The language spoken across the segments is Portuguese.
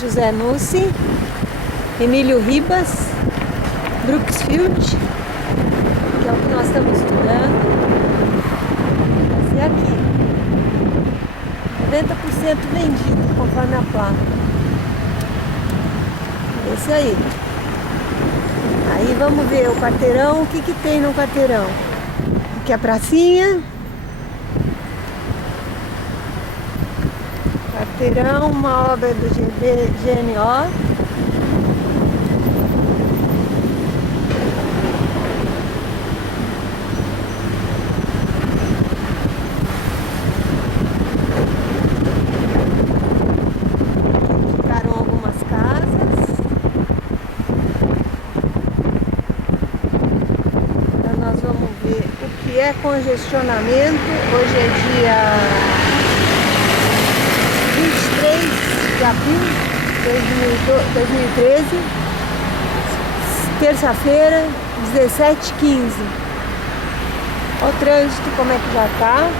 José Nussi, Emílio Ribas, Brooksfield, que é o que nós estamos estudando. Esse aqui, 90% vendido, conforme a placa. Esse aí. Aí vamos ver o quarteirão, o que que tem no quarteirão. Aqui é a pracinha. Quarteirão, uma obra do GNO. Ficaram algumas casas. Então nós vamos ver o que é congestionamento. Hoje é dia 23 de abril de 2013, terça-feira, 17h15. Olha o trânsito como é que já tá.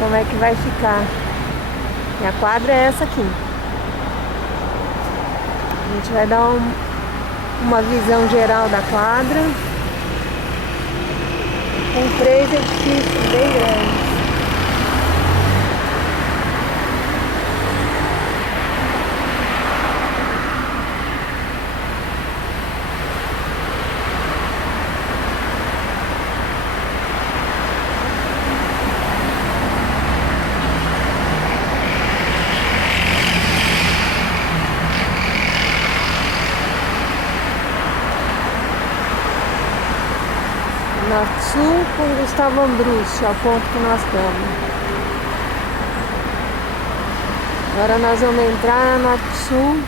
Como é que vai ficar. E a quadra é essa aqui. A gente vai dar uma visão geral da quadra, com 3 edifícios bem grandes. Norte Sul com Gustavo Ambrucci, ao ponto que nós estamos. Agora nós vamos entrar na Norte Sul,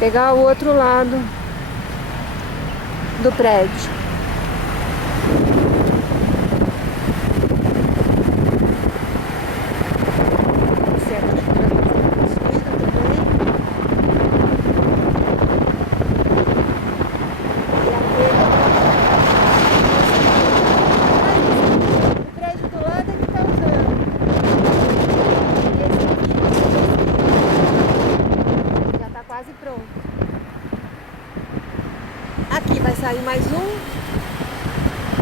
pegar o outro lado do prédio. Quase pronto. Aqui vai sair mais um.